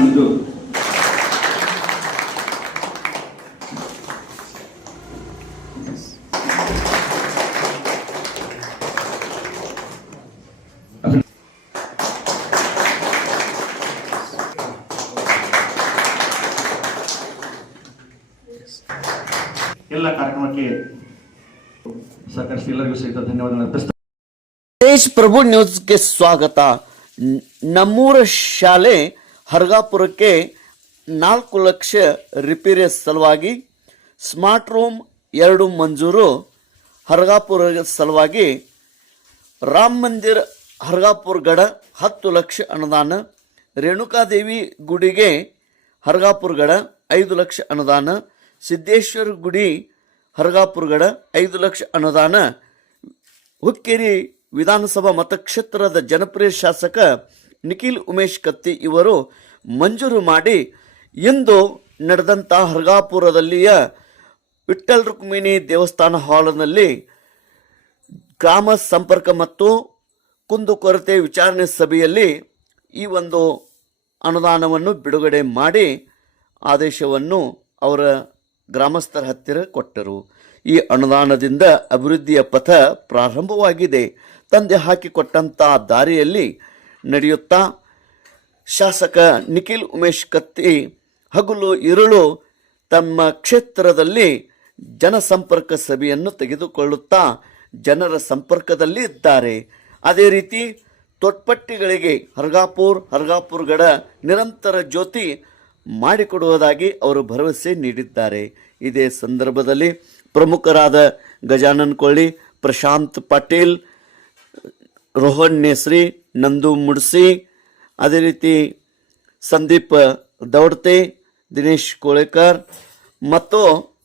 ಮಂಜು. ಎಲ್ಲ ಕಾರ್ಯಕ್ರಮಕ್ಕೆ ಸಹಕರಿಸಿ ಎಲ್ಲರಿಗೂ ಸಹಿತ ಧನ್ಯವಾದಗಳು. ದೇಶ್ ಪ್ರಭು ನ್ಯೂಸ್ಗೆ ಸ್ವಾಗತ. ನಮ್ಮೂರ ಶಾಲೆ ಹರ್ಗಾಪುರಕ್ಕೆ 4 ಲಕ್ಷ ರಿಪೇರಿ ಸಲುವಾಗಿ ಸ್ಮಾರ್ಟ್ ರೂಮ್ 2 ಮಂಜೂರು. ಹರ್ಗಾಪುರ ಸಲುವಾಗಿ ರಾಮ ಮಂದಿರ ಹರ್ಗಾಪುರಗಡ 10 ಲಕ್ಷ ಅನುದಾನ. ರೇಣುಕಾದೇವಿ ಗುಡಿಗೆ ಹರ್ಗಾಪುರಗಡ 5 ಲಕ್ಷ ಅನುದಾನ. ಸಿದ್ದೇಶ್ವರ ಗುಡಿ ಹರ್ಗಾಪುರಗಡ 5 ಲಕ್ಷ ಅನುದಾನ. ಹುಕ್ಕೇರಿ ವಿಧಾನಸಭಾ ಮತಕ್ಷೇತ್ರದ ಜನಪ್ರಿಯ ಶಾಸಕ ನಿಖಿಲ್ ಉಮೇಶ್ ಕತ್ತಿ ಇವರು ಮಂಜೂರು ಮಾಡಿ ಇಂದು ನಡೆದಂಥ ಹರ್ಗಾಪುರದಲ್ಲಿಯ ವಿಠ್ಠಲ್ ರುಕ್ಮಿಣಿ ದೇವಸ್ಥಾನ ಹಾಲ್ನಲ್ಲಿ ಗ್ರಾಮ ಸಂಪರ್ಕ ಮತ್ತು ಕುಂದುಕೊರತೆ ವಿಚಾರಣೆ ಸಭೆಯಲ್ಲಿ ಈ ಒಂದು ಅನುದಾನವನ್ನು ಬಿಡುಗಡೆ ಮಾಡಿ ಆದೇಶವನ್ನು ಅವರ ಗ್ರಾಮಸ್ಥರ ಹತ್ತಿರ ಕೊಟ್ಟರು. ಈ ಅನುದಾನದಿಂದ ಅಭಿವೃದ್ಧಿಯ ಪಥ ಪ್ರಾರಂಭವಾಗಿದೆ. ತಂದೆ ಹಾಕಿಕೊಟ್ಟಂಥ ದಾರಿಯಲ್ಲಿ ನಡೆಯುತ್ತಾ ಶಾಸಕ ನಿಖಿಲ್ ಉಮೇಶ್ ಕತ್ತಿ ಹಗಲು ಇರುಳು ತಮ್ಮ ಕ್ಷೇತ್ರದಲ್ಲಿ ಜನಸಂಪರ್ಕ ಸಭೆಯನ್ನು ತೆಗೆದುಕೊಳ್ಳುತ್ತಾ ಜನರ ಸಂಪರ್ಕದಲ್ಲಿ ಇದ್ದಾರೆ. ಅದೇ ರೀತಿ ತೊಟ್ಪಟ್ಟಿಗಳಿಗೆ ಹರ್ಗಾಪುರಗಡ ನಿರಂತರ ಜ್ಯೋತಿ ಮಾಡಿಕೊಡುವುದಾಗಿ ಅವರು ಭರವಸೆ ನೀಡಿದ್ದಾರೆ. ಇದೇ ಸಂದರ್ಭದಲ್ಲಿ ಪ್ರಮುಖರಾದ ಗಜಾನನ್ ಕೊಳ್ಳಿ, ಪ್ರಶಾಂತ್ ಪಾಟೀಲ್, ರೋಹನ್ ನೇಸ್ರಿ, ನಂದು ಮುಡ್ಸಿ, ಅದೇ ರೀತಿ ಸಂದೀಪ್ ದೌಡ್ತೆ, ದಿನೇಶ್ ಕೋಳೇಕರ್ ಮತ್ತು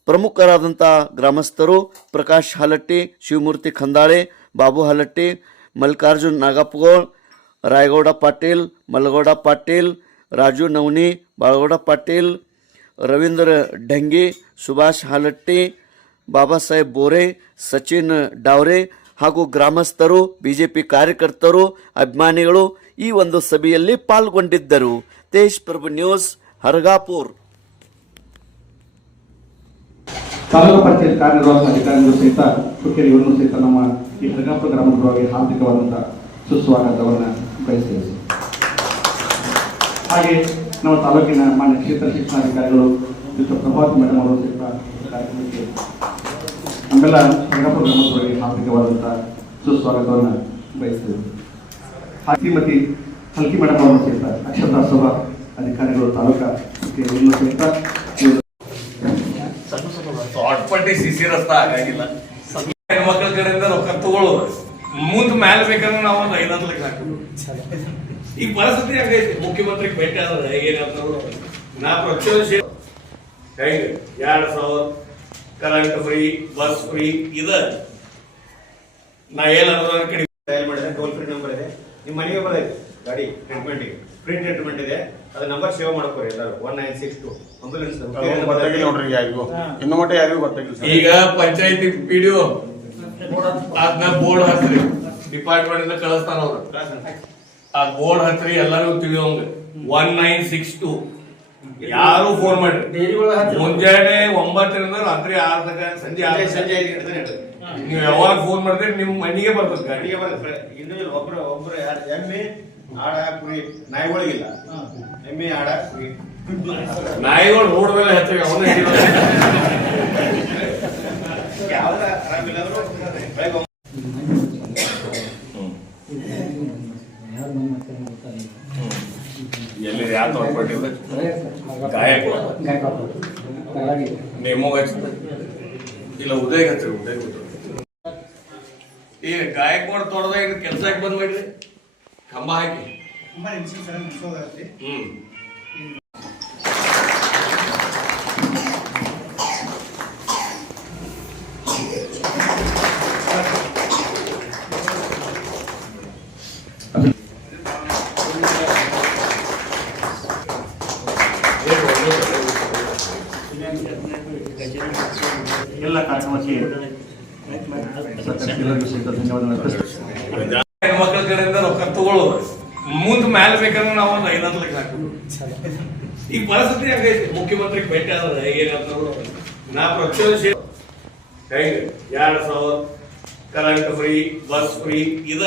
ಪ್ರಮುಖರಾದಂಥ ಗ್ರಾಮಸ್ಥರು ಪ್ರಕಾಶ್ ಹಾಲಟ್ಟಿ, ಶಿವಮೂರ್ತಿ ಖಂದಾಳೆ, ಬಾಬು ಹಾಲಟ್ಟಿ, ಮಲ್ಲಿಕಾರ್ಜುನ್ ನಾಗಪ್ಪಗೋಳ್, ರಾಯಗೌಡ ಪಾಟೀಲ್, ಮಲ್ಲಗೌಡ ಪಾಟೀಲ್, ರಾಜು ನವನಿ, ಬಾಳಗೌಡ ಪಾಟೀಲ್, ರವೀಂದ್ರ ಢಂಗಿ, ಸುಭಾಷ್ ಹಾಲಟ್ಟಿ, ಬಾಬಾ ಸಾಹೇಬ್ ಬೋರೆ, ಸಚಿನ್ ಡಾವ್ರೆ ಹಾಗೂ ಗ್ರಾಮಸ್ಥರು, ಬಿಜೆಪಿ ಕಾರ್ಯಕರ್ತರು, ಅಭಿಮಾನಿಗಳು ಈ ಒಂದು ಸಭೆಯಲ್ಲಿ ಪಾಲ್ಗೊಂಡಿದ್ದರು. ದೇಶ್ ಪ್ರಭು ನ್ಯೂಸ್, ಹರ್ಗಾಪುರ್. ತಾಲೂಕು ಪಂಚಾಯತ್ ಕಾರ್ಯನಿರ್ವಾಹಕ ಅಧಿಕಾರಿಗಳು ಸಹಿತ ಹುಕ್ಕೇರಿಯವರನ್ನು ಸಹಿತ ನಮ್ಮ ಈ ಹರ್ಗಾಪುರ ಗ್ರಾಮದ ಪರವಾಗಿ ಹಾರ್ದಿಕವಾದಂತಹ ಸುಸ್ವಾಗತವನ್ನು ಬಯಸ್ತೇವೆ. ಹಾಗೆ ನಮ್ಮ ತಾಲೂಕಿನ ಮಾನ್ಯ ಕ್ಷೇತ್ರ ಶಿಕ್ಷಣಾಧಿಕಾರಿಗಳು ಪ್ರಭಾವತಿ ಮೇಡಮ್ ಅವರು ಸಹಿತ ಕಾರ್ಯಕ್ರಮಕ್ಕೆ ನಮ್ಮೆಲ್ಲ ಹರ್ಗಾಪುರ ಗ್ರಾಮದವರಿಗೆ ಹಾರ್ದಿಕವಾದಂತಹ ಸುಸ್ವಾಗತವನ್ನು ಬಯಸ್ತೇವೆ. ಶ್ರೀಮತಿ ಹಲ್ಕಿ ಮೇಡಮ್ ಅವರು ಸಹಿತ ಅಕ್ಷತಾ ಸಭಾ ಅಧಿಕಾರಿಗಳು ತಾಲೂಕಾ ಸಹಿತ ಅಟ್ಪಟ್ಟಿ ಸಿಸಿ ರಸ್ತಾ ಆಗಿಲ್ಲ. ಹೆಣ್ಮಕ್ಳ ಕಡೆಯಿಂದ ರೊಕ್ಕ ತಗೊಳ್ಳೋದು ಮುಂದ್ ಮ್ಯಾಲ ಬೇಕಂದ್ರೆ ನಾವು ಒಂದು 5 ಲಕ್ಷ ಹಾಕಿದ್ವಿ. ಈಗ ಪರಿಸ್ಥಿತಿ ಹಂಗೈತಿ. ಮುಖ್ಯಮಂತ್ರಿಗೆ ಭೇಟಿ ಆದ್ರೆ ಹೇಗೇನಂತಂದ್ರು ನಾ ಪ್ರತಿಯೊಂದು ಹೆಂಗ 2000 ಕರೆಂಟ್ ಫ್ರೀ, ಬಸ್ ಫ್ರೀ ಇದ ನಾ ಏನಾದ್ರು ಕಡಿಮೆ ಡಯಲ್ ಮಾಡಿದ್ರೆ ಟೋಲ್ ಫ್ರೀ ನಂಬರ್ ಇದೆ. ನಿಮ್ಮ ಮನೆಗೆ ಬರೋದು ಗಾಡಿ ಟ್ರೀಟ್ಮೆಂಟ್ಗೆ ಫ್ರೀ ಟ್ರೀಟ್ಮೆಂಟ್ ಇದೆ. ಅದು ನಂಬರ್ ಸೇವ್ ಮಾಡ್ಕೋರಿ ಎಲ್ಲರೂ. 1962 ಆಂಬುಲೆನ್ಸ್ ನೋಡ್ರಿ ಇನ್ನು ಮಟ್ಟ ಯಾರಿಗೂ ಗೊತ್ತಾಗಿಲ್ಲ. ಈಗ ಪಂಚಾಯತಿ ಪಿಡಿಒ ಅದನ್ನ ಬೋರ್ಡ್ ಹಚ್ಚ್ರಿ, ಡಿಪಾರ್ಟ್ಮೆಂಟ್ ಇಂದ ಕಳಿಸ್ತಾರ ಅವ್ರು. ಆ ಬೋರ್ಡ್ ಹಚ್ಚ್ರಿ, ಎಲ್ಲರಿಗೂ ತಿಳಿಯೋಂಗ 1962. ಯಾರು ಫೋನ್ ಮಾಡ್ರಿ, ಮುಂಜಾನೆ 9ರಿಂದ ರಾತ್ರಿ 6 ತನಕ, ಸಂಜೆ 5 ನೀವು ಯಾವಾಗ ಫೋನ್ ಮಾಡಿದ್ರೆ ನಿಮ್ ಮನೆಗೆ ಬರ್ತದೆ. ಗಾಡಿಗೆ ಬರ್ತದೆ. ಇಂಡಿವಿಜುವಲ್ ಒಬ್ರು ಎಮ್ಮೆ ಆಡ ಕುರಿ ನಾಯಿಗಳಿಗಿಲ್ಲ. ಎಮ್ಮೆ ಆಡ ಕುರಿ ನಾಯಿಗಳು ರೋಡ್ ಮೇಲೆ ಹೆಚ್ಚಾಗಿ ಅವನ್ನ ಯಾವ್ದ ಆರಾಮಿಲ್ಲ ಎಲ್ಲಿ ಯಾವ ತೋರ್ಪಟ್ಟಿದೆ ಗಾಯಕ ನೇಮೋಗ ಇಲ್ಲ ಉದಯ ಹಚ್ಚಿರಿ. ಉದಯ ಈಗ ಗಾಯಕ್ವಾಡ ತೋಟದಾಗ ಕೆಲ್ಸಕ್ಕೆ ಬಂದ್ ಮಾಡ್ರಿ, ಕಂಬ ಹಾಕಿ. ಎಲ್ಲ ಕಾರ್ಯಕ್ರಮಕ್ಕೆ ಎಲ್ಲರಿಗೂ ಸಹಿತ ಧನ್ಯವಾದಗಳು. ಹೆಣ್ಮಕ್ಳ ಕಡೆಯಿಂದ ರೊಕ್ಕ ತಗೊಳ್ಳೋದು ಮುಂದ್ ಮ್ಯಾಲ್ ಬೇಕಂದ್ರೆ ನಾವು ಒಂದು 5 ಲಕ್ಷ ಹಾಕ್ಬೇಕು. ಈಗ ಪರಿಸ್ಥಿತಿ ಹಂಗೈತಿ. ಮುಖ್ಯಮಂತ್ರಿಗೆ ಭೇಟಿ ಆದ್ರೆ ಏನಂತಾರು ನಾ ಪ್ರತಿಯೊಂದು ಹೆಂಗ್ 2000 ಕರೆಂಟ್ ಫ್ರೀ, ಬಸ್ ಫ್ರೀ ಇದ